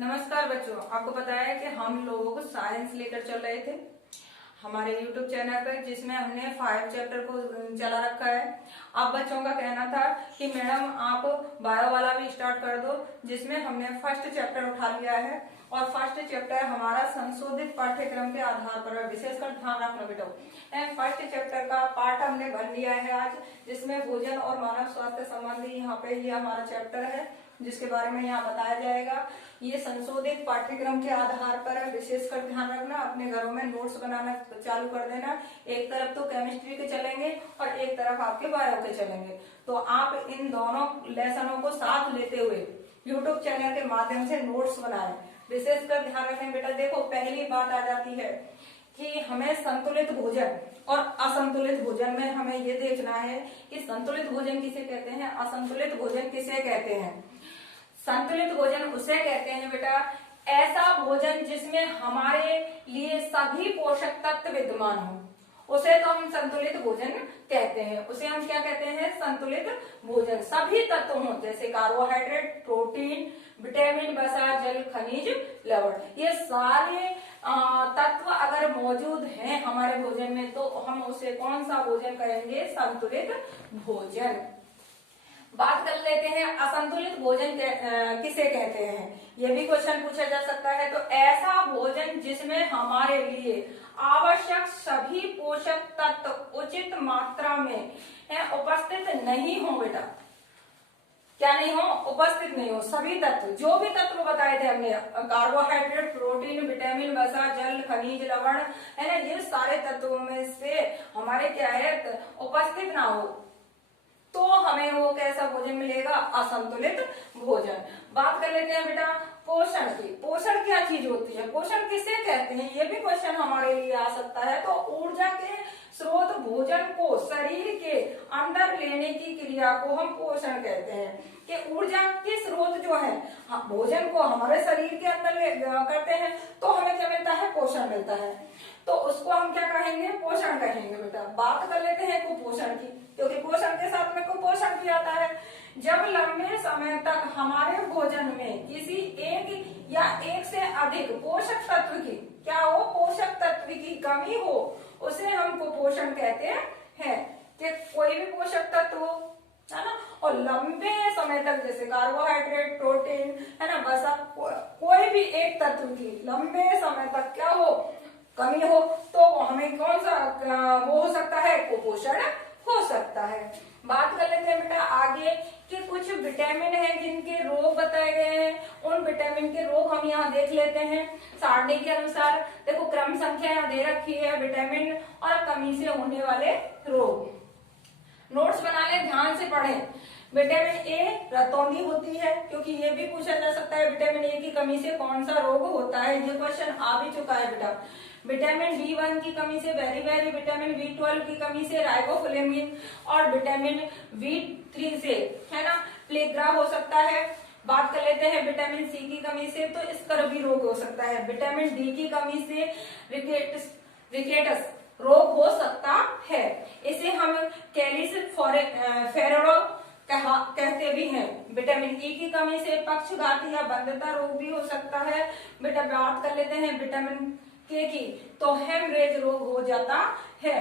नमस्कार बच्चों, आपको पता है कि हम लोग साइंस लेकर चल रहे थे हमारे YouTube चैनल पर, जिसमें हमने 5 चैप्टर को चला रखा है। अब बच्चों का कहना था कि मैडम आप बायो वाला भी स्टार्ट कर दो, जिसमें हमने फर्स्ट चैप्टर उठा लिया है। और फर्स्ट चैप्टर हमारा संशोधित पाठ्यक्रम के आधार पर, विशेषकर ध्यान रखना बेटा, फर्स्ट चैप्टर का पार्ट हमने भर लिया है आज, जिसमें भोजन और मानव स्वास्थ्य संबंधी यहाँ पे ये हमारा चैप्टर है, जिसके बारे में यहाँ बताया जाएगा। ये संशोधित पाठ्यक्रम के आधार पर विशेषकर ध्यान रखना, अपने घरों में नोट्स बनाना चालू कर देना। एक तरफ तो केमिस्ट्री के चलेंगे और एक तरफ आपके बायो के चलेंगे, तो आप इन दोनों लेसनों को साथ लेते हुए यूट्यूब चैनल के माध्यम से नोट्स बनाएं। विशेषकर ध्यान रखें बेटा, देखो पहली बात आ जाती है कि हमें संतुलित भोजन और असंतुलित भोजन में हमें ये देखना है कि संतुलित भोजन किसे कहते हैं, असंतुलित भोजन किसे कहते हैं। संतुलित भोजन उसे कहते हैं बेटा, ऐसा भोजन जिसमें हमारे लिए सभी पोषक तत्व विद्यमान हो, उसे तो हम संतुलित भोजन कहते हैं। उसे हम क्या कहते हैं? संतुलित भोजन। सभी तत्व हों, जैसे कार्बोहाइड्रेट, प्रोटीन, विटामिन, वसा, जल, खनिज, लवण, ये सारे तत्व अगर मौजूद हैं हमारे भोजन में, तो हम उसे कौन सा भोजन कहेंगे? संतुलित भोजन। बात कर लेते हैं असंतुलित भोजन किसे कहते हैं, ये भी क्वेश्चन पूछा जा सकता है। तो ऐसा भोजन जिसमें हमारे लिए आवश्यक सभी पोषक तत्व उचित मात्रा में उपस्थित नहीं हो बेटा। क्या नहीं हो? उपस्थित नहीं हो। सभी तत्व, जो भी तत्व बताए थे हमने, कार्बोहाइड्रेट, प्रोटीन, विटामिन, वसा, जल, खनिज, लवण, है ना, ये सारे तत्वों में से हमारे क्या है? उपस्थित ना हो, तो हमें वो कैसा भोजन मिलेगा? असंतुलित भोजन। बात कर लेते हैं बेटा पोषण की। पोषण क्या चीज होती है? पोषण किसे कहते हैं, ये भी क्वेश्चन हमारे लिए आ सकता है। तो ऊर्जा के स्रोत भोजन को शरीर के अंदर लेने की क्रिया को हम पोषण कहते हैं। कि ऊर्जा के स्रोत जो है, भोजन को हमारे शरीर के अंदर करते हैं, तो हमें क्या मिलता है? पोषण मिलता है। तो उसको हम क्या कहेंगे? पोषण कहेंगे बेटा। बात कर लेते हैं कुपोषण की, क्योंकि पोषण के साथ में कुपोषण भी आता है। जब लंबे समय तक हमारे भोजन में किसी एक या एक से अधिक पोषक तत्व की, क्या हो? पोषक तत्व की कमी हो, उसे हम कुपोषण कहते हैं। कि कोई भी पोषक तत्व हो, है ना, और लंबे समय तक, जैसे कार्बोहाइड्रेट, प्रोटीन, है ना, वसा, कोई भी एक तत्व की लंबे समय तक क्या हो? कमी हो, तो हमें कौन सा वो हो सकता है? कुपोषण हो सकता है। बात कर लेते हैं बेटा आगे कि कुछ विटामिन है जिनके रोग बताए गए हैं। उन विटामिन के रोग हम यहाँ देख लेते हैं सारणी के अनुसार। देखो क्रम संख्या यहाँ दे रखी है, विटामिन और कमी से होने वाले रोग। नोट्स बना ले, ध्यान से पढ़ें। विटामिन ए रतौंधी होती है, क्योंकि ये भी पूछा जा सकता है विटामिन ए की कमी से कौन सा रोग होता है। ये क्वेश्चन आ भी चुका है बेटा। विटामिन B1 की कमी से बेरी, विटामिन B12 की कमी से राइबोफ्लेविन, और विटामिन B3 से, है ना, प्लेग्रा हो सकता है। बात कर लेते हैं विटामिन सी की कमी से, तो स्कर्वी रोग हो सकता है। विटामिन डी की कमी से रिकेटस रोग हो सकता है। इसे हम कैलिस फेरोरो कहते भी हैं। विटामिन ई की कमी से पक्षघाती या बंधता रोग भी हो सकता है बेटा। बात कर लेते हैं विटामिन के की, तो हेमरेज रोग हो जाता है।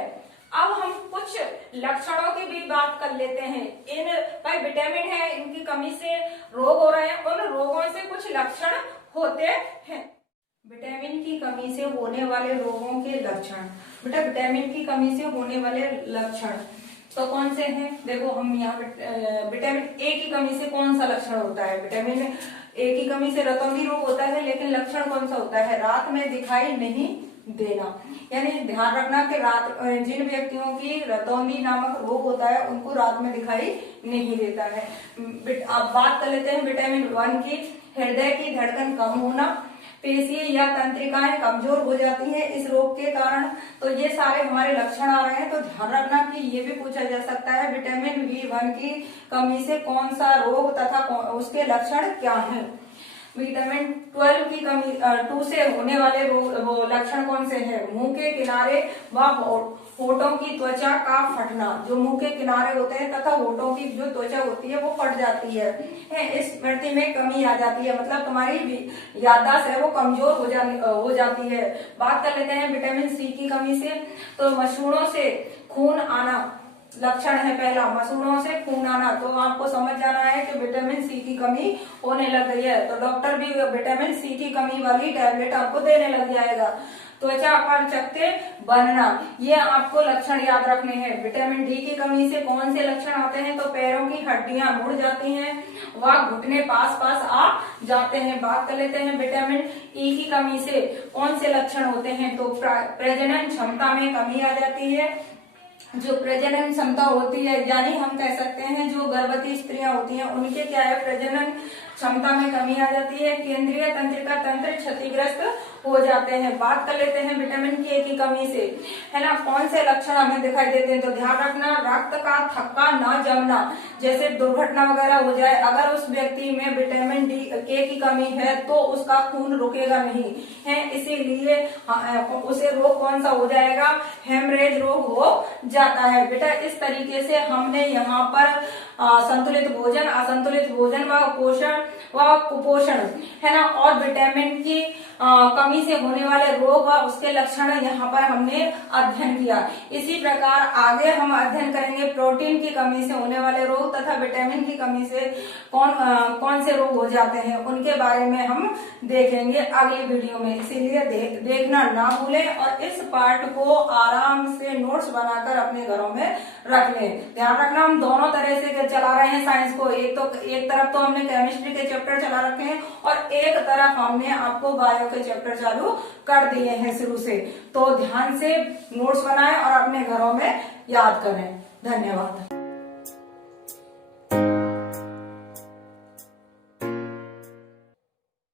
अब हम कुछ लक्षणों की भी बात कर लेते हैं। इन भाई विटामिन है, इनकी कमी से रोग हो रहे हैं, उन रोगों से कुछ लक्षण होते हैं। विटामिन की कमी से होने वाले रोगों के लक्षण बेटा, विटामिन की कमी से होने वाले लक्षण तो कौन से हैं? देखो हम यहाँ विटामिन ए की कमी से कौन सा लक्षण होता है? विटामिन ए की कमी से रतौंधी रोग होता है, लेकिन लक्षण कौन सा होता है? रात में दिखाई नहीं देना। यानी ध्यान रखना कि रात, जिन व्यक्तियों की रतौंधी नामक रोग होता है, उनको रात में दिखाई नहीं देता है। अब बात कर लेते हैं विटामिन 1 की। हृदय की धड़कन कम होना, पेशी या तंत्रिकाएं कमजोर हो जाती हैं इस रोग के कारण। तो ये सारे हमारे लक्षण आ रहे हैं, तो ध्यान रखना कि ये भी पूछा जा सकता है विटामिन B1 की कमी से कौन सा रोग तथा उसके लक्षण क्या हैं। विटामिन 12 की कमी 2 से होने वाले वो लक्षण कौन से हैं? मुंह के किनारे व होठों की त्वचा का फटना, जो मुंह के किनारे होते हैं तथा होठों की जो त्वचा होती है वो फट जाती है। स्मृति में कमी आ जाती है, मतलब तुम्हारी याददाश्त है वो कमजोर हो जाती है। बात कर लेते हैं विटामिन सी की कमी से। तो मसूड़ों से खून आना लक्षण है पहला, मसूड़ों से खून आना। तो आपको समझ जाना है कि विटामिन सी की कमी होने लग गई है, तो डॉक्टर भी विटामिन सी की कमी वाली टैबलेट आपको देने लग जाएगा। त्वचा पर चकत्ते बनना, ये आपको लक्षण याद रखने हैं। विटामिन डी की कमी से कौन से लक्षण आते हैं? तो पैरों की हड्डियां मुड़ जाती हैं व घुटने पास आ जाते हैं। बात कर लेते हैं विटामिन ई की कमी से कौन से लक्षण होते हैं? तो प्रजनन क्षमता में कमी आ जाती है। जो प्रजनन क्षमता होती है, यानी हम कह सकते हैं जो गर्भवती स्त्रियां होती हैं उनके क्या है, प्रजनन क्षमता में कमी आ जाती है। केंद्रीय तंत्रिका तंत्र क्षतिग्रस्त हो जाते हैं। बात कर लेते हैं विटामिन के की कमी से, है ना, कौन से लक्षण हमें दिखाई देते हैं? तो ध्यान रखना, रक्त का थक्का न जमना, जैसे दुर्घटना वगैरह हो जाए, अगर उस व्यक्ति में विटामिन डी के की कमी है तो उसका खून रुकेगा नहीं है, इसीलिए उसे रोग कौन सा हो जाएगा? हेमरेज रोग हो जाता है। बेटा इस तरीके से हमने यहाँ पर संतुलित भोजन, असंतुलित भोजन व पोषण व कुपोषण, है ना, और विटामिन की कमी से होने वाले रोग व उसके लक्षण यहाँ पर हमने अध्ययन किया। इसी प्रकार आगे हम अध्ययन करेंगे प्रोटीन की कमी से होने वाले रोग तथा विटामिन की कमी से कौन से रोग हो जाते हैं, उनके बारे में हम देखेंगे अगली वीडियो में। इसीलिए देखना ना भूलें और इस पार्ट को आराम से नोट्स बनाकर अपने घरों में रख लें। ध्यान रखना, हम दोनों तरह से चला रहे हैं साइंस को। एक तरफ तो हमने केमिस्ट्री के चैप्टर चला रखे हैं और एक तरफ हमने आपको बायो के चैप्टर चालू कर दिए हैं शुरू से। तो ध्यान से नोट्स बनाएं और अपने घरों में याद करें। धन्यवाद।